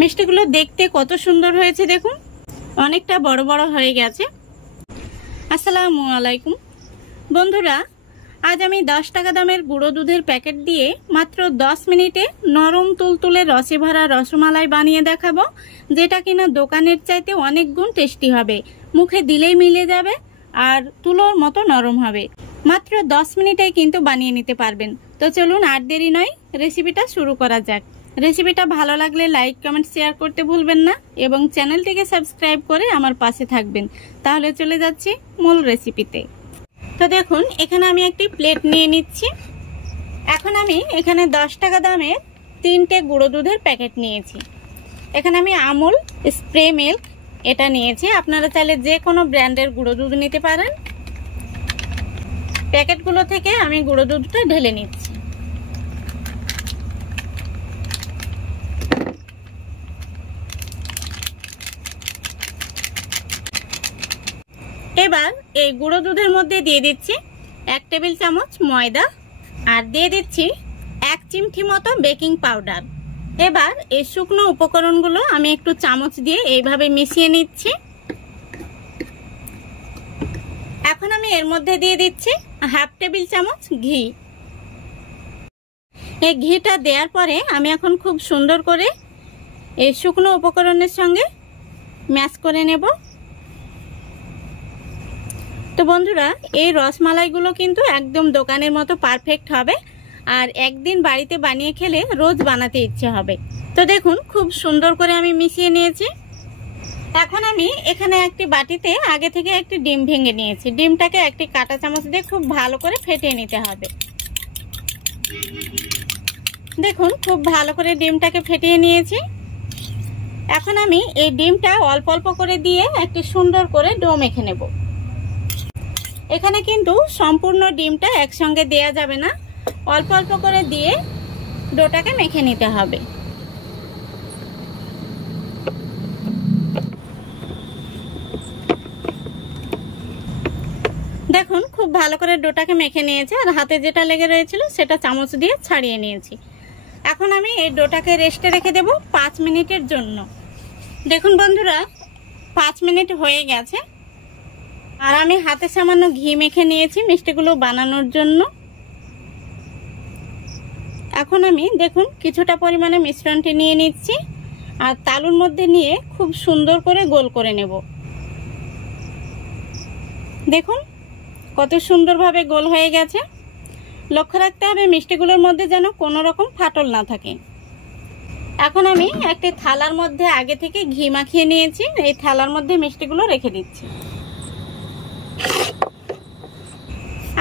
মিষ্টিগুলো দেখতে কত সুন্দর হয়েছে দেখুন, অনেকটা বড় বড় হয়ে গেছে। আসসালামু আলাইকুম বন্ধুরা, আজ আমি 10 টাকা দামের গুঁড়ো দুধের প্যাকেট দিয়ে মাত্র 10 মিনিটে নরম তুলতুলে রসে ভরা রসমালাই বানিয়ে দেখাবো, যেটা কিনা দোকানের চাইতে অনেক গুণ টেস্টি হবে, মুখে দিলেই মিলে যাবে আর তুলোর মতো নরম হবে। মাত্র 10 মিনিটেই কিন্তু বানিয়ে নিতে পারবেন। তো চলুন আর দেরি নয়, রেসিপিটা শুরু করা যাক। রেসিপিটা ভালো লাগলে লাইক কমেন্ট শেয়ার করতে ভুলবেন না এবং চ্যানেলটিকে সাবস্ক্রাইব করে আমার পাশে থাকবেন। তাহলে চলে যাচ্ছি মূল রেসিপিতে। তো দেখুন, এখানে আমি একটি প্লেট নিয়ে নিচ্ছি। এখন আমি এখানে 10 টাকা দামের 3টে গুঁড়ো দুধের প্যাকেট নিয়েছি। এখানে আমি আমুল স্প্রে মিল্ক এটা নিয়েছি, আপনারা চাইলে যে কোনো ব্র্যান্ডের গুঁড়ো দুধ নিতে পারেন। প্যাকেটগুলো থেকে আমি গুঁড়ো দুধটা ঢেলে নিচ্ছি। এবার এই গুঁড়ো দুধের মধ্যে দিয়ে দিচ্ছি 1 টেবিল চামচ ময়দা আর দিয়ে দিচ্ছি 1 চিমটি মতো বেকিং পাউডার। এবার এই শুকনো উপকরণগুলো আমি একটু চামচ দিয়ে এইভাবে মিশিয়ে নিচ্ছি। এখন আমি এর মধ্যে দিয়ে দিচ্ছি 1/2 টেবিল চামচ ঘি। এই ঘিটা দেওয়ার পরে আমি এখন খুব সুন্দর করে এই শুকনো উপকরণের সঙ্গে ম্যাশ করে নেব। তো বন্ধুরা, এই রসমালাইগুলো কিন্তু একদম দোকানের মতো পারফেক্ট হবে আর একদিন বাড়িতে বানিয়ে খেলে রোজ বানাতে ইচ্ছে হবে। তো দেখুন, খুব সুন্দর করে আমি মিশিয়ে নিয়েছি। এখন আমি এখানে একটি বাটিতে আগে থেকে একটি ডিম ভেঙে নিয়েছি। ডিমটাকে একটি কাঁটা চামচ দিয়ে খুব ভালো করে ফেটিয়ে নিতে হবে। দেখুন, খুব ভালো করে ডিমটাকে ফেটিয়ে নিয়েছি। এখন আমি এই ডিমটা অল্প অল্প করে দিয়ে একটি সুন্দর করে ডো মেখে নেব। এখানে কিন্তু সম্পূর্ণ ডিমটা একসঙ্গে দেয়া যাবে না, অল্প অল্প করে দিয়ে ডোটাকে মেখে নিতে হবে। দেখুন, খুব ভালো করে ডোটাকে মেখে নিয়েছি আর হাতে যেটা লেগে রয়েছিল সেটা চামচ দিয়ে ছাড়িয়ে নিয়েছি। এখন আমি এই ডোটাকে রেস্টে রেখে দেব 5 মিনিটের জন্য। দেখুন বন্ধুরা, 5 মিনিট হয়ে গেছে আর আমি হাতে সামান্য ঘি মেখে নিয়েছি মিষ্টিগুলো বানানোর জন্য। এখন আমি দেখুন কিছুটা পরিমাণে মিশ্রণটি নিয়ে নিচ্ছি আর তালুর মধ্যে নিয়ে খুব সুন্দর করে গোল করে নেব। দেখুন কত সুন্দরভাবে গোল হয়ে গেছে। লক্ষ্য রাখতে হবে মিষ্টিগুলোর মধ্যে যেন কোনো রকম ফাটল না থাকে। এখন আমি একটি থালার মধ্যে আগে থেকে ঘি মাখিয়ে নিয়েছি, এই থালার মধ্যে মিষ্টিগুলো রেখে দিচ্ছি।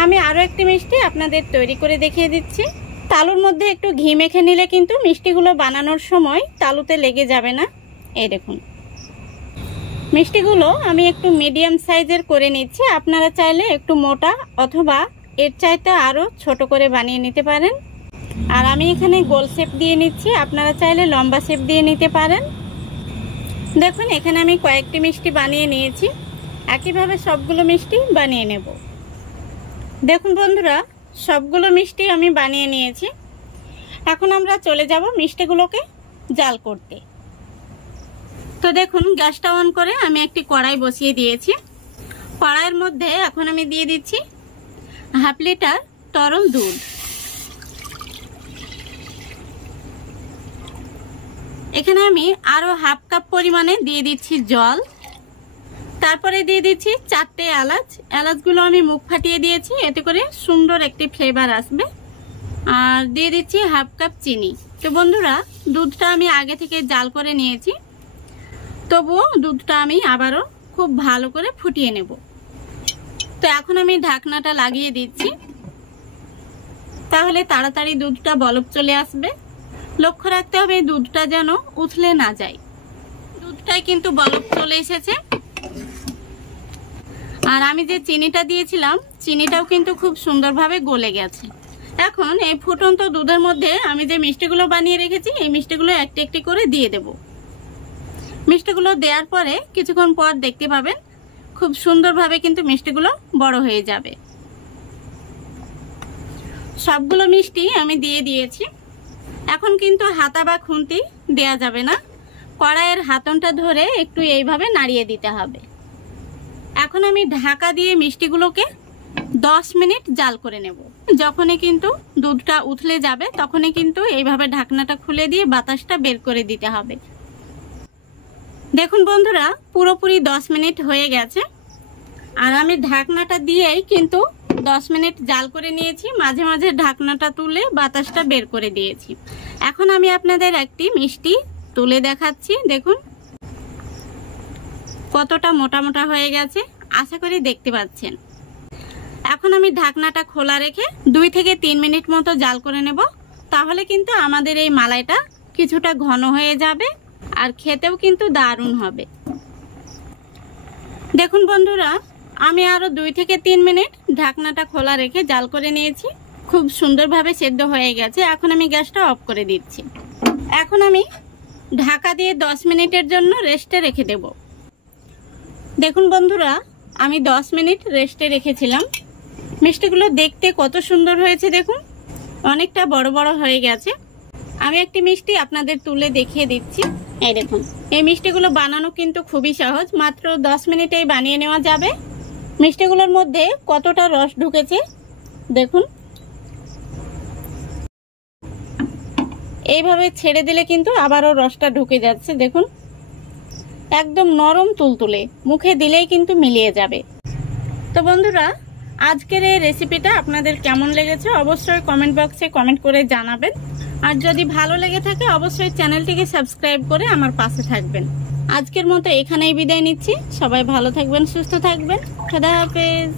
আমি আরো একটি মিষ্টি আপনাদের তৈরি করে দেখিয়ে দিচ্ছি। তালুর মধ্যে একটু ঘি মেখে নিলে কিন্তু মিষ্টিগুলো বানানোর সময় তালুতে লেগে যাবে না। এই দেখুন, মিষ্টিগুলো আমি একটু মিডিয়াম সাইজের করে নিচ্ছি। আপনারা চাইলে একটু মোটা অথবা এর চাইতে আরো ছোট করে বানিয়ে নিতে পারেন। আর আমি এখানে গোল শেপ দিয়ে নিচ্ছি, আপনারা চাইলে লম্বা শেপ দিয়ে নিতে পারেন। দেখুন, এখানে আমি কয়েকটি মিষ্টি বানিয়ে নিয়েছি, একইভাবে সবগুলো মিষ্টি বানিয়ে নেব। দেখুন বন্ধুরা, সবগুলো মিষ্টি আমি বানিয়ে নিয়েছি। এখন আমরা চলে যাব মিষ্টিগুলোকে জাল করতে। তো দেখুন, গ্যাসটা অন করে আমি একটি কড়াই বসিয়ে দিয়েছি। কড়াইয়ের মধ্যে এখন আমি দিয়ে দিচ্ছি 1/2 লিটার তরল দুধ। এখানে আমি আরো 1/2 কাপ পরিমাণে দিয়ে দিচ্ছি জল। তারপরে দিয়ে দিচ্ছি 4টে এলাচ। এলাচগুলো আমি মুখ ফাটিয়ে দিয়েছি, এতে করে সুন্দর একটি ফ্লেভার আসবে। আর দিয়ে দিচ্ছি 1/2 কাপ চিনি। তো বন্ধুরা, দুধটা আমি আগে থেকে জাল করে নিয়েছি, তবুও দুধটা আমি আবারও খুব ভালো করে ফুটিয়ে নেব। তো এখন আমি ঢাকনাটা লাগিয়ে দিচ্ছি, তাহলে তাড়াতাড়ি দুধটা বলক চলে আসবে। লক্ষ্য রাখতে হবে দুধটা যেন উথলে না যায়। দুধটাই কিন্তু বলক চলে এসেছে। আর আমি যে চিনিটা দিয়েছিলাম, চিনিটাও কিন্তু খুব সুন্দরভাবে গলে গেছে। এখন এই ফুটন্ত দুধের মধ্যে আমি যে মিষ্টিগুলো বানিয়ে রেখেছি, এই মিষ্টিগুলো একটি একটি করে দিয়ে দেব। মিষ্টিগুলো দেওয়ার পরে কিছুক্ষণ পর দেখতে পাবেন খুব সুন্দরভাবে কিন্তু মিষ্টিগুলো বড় হয়ে যাবে। সবগুলো মিষ্টি আমি দিয়ে দিয়েছি। এখন কিন্তু হাতা বা খুন্তি দেয়া যাবে না, কড়াইয়ের হাতনটা ধরে একটু এইভাবে নাড়িয়ে দিতে হবে। এখন আমি ঢাকা দিয়ে মিষ্টিগুলোকে 10 মিনিট জাল করে নেব। যখনই কিন্তু দুধটা উথলে যাবে তখনই কিন্তু এইভাবে ঢাকনাটা খুলে দিয়ে বাতাসটা বের করে দিতে হবে। দেখুন বন্ধুরা, পুরোপুরি 10 মিনিট হয়ে গেছে আর আমি ঢাকনাটা দিয়েই কিন্তু 10 মিনিট জাল করে নিয়েছি। মাঝে মাঝে ঢাকনাটা তুলে বাতাসটা বের করে দিয়েছি। এখন আমি আপনাদের একটি মিষ্টি তুলে দেখাচ্ছি। দেখুন কতটা মোটা মোটা হয়ে গেছে, আশা করি দেখতে পাচ্ছেন। এখন আমি ঢাকনাটা খোলা রেখে 2 থেকে 3 মিনিট মতো জাল করে নেব। তাহলে কিন্তু আমাদের এই মালাইটা কিছুটা ঘন হয়ে যাবে আর খেতেও কিন্তু দারুণ হবে। দেখুন বন্ধুরা, আমি আরো 2 থেকে 3 মিনিট ঢাকনাটা খোলা রেখে জাল করে নিয়েছি। খুব সুন্দরভাবে সেদ্ধ হয়ে গেছে। এখন আমি গ্যাসটা অফ করে দিচ্ছি। এখন আমি ঢাকা দিয়ে 10 মিনিটের জন্য রেস্টে রেখে দেব। দেখুন বন্ধুরা, আমি 10 মিনিট রেস্টে রেখেছিলাম। মিষ্টিগুলো দেখতে কত সুন্দর হয়েছে দেখুন, অনেকটা বড় বড় হয়ে গেছে। আমি একটি মিষ্টি আপনাদের তুলে দেখিয়ে দিচ্ছি। এই দেখুন, এই মিষ্টিগুলো বানানো কিন্তু খুবই সহজ, মাত্র 10 মিনিটেই বানিয়ে নেওয়া যাবে। মিষ্টিগুলোর মধ্যে কতটা রস ঢুকেছে দেখুন। এইভাবে ছেড়ে দিলে কিন্তু আবারও রসটা ঢুকে যাচ্ছে। দেখুন একদম নরম তুলতুলে, মুখে দিলেই কিন্তু মিলিয়ে যাবে। তো বন্ধুরা, আজকের এই রেসিপিটা আপনাদের কেমন লেগেছে অবশ্যই কমেন্ট বক্সে কমেন্ট করে জানাবেন। আর যদি ভালো লেগে থাকে অবশ্যই চ্যানেলটিকে সাবস্ক্রাইব করে আমার পাশে থাকবেন। আজকের মতো এখানেই বিদায় নিচ্ছি। সবাই ভালো থাকবেন, সুস্থ থাকবেন। খোদা হাফেজ।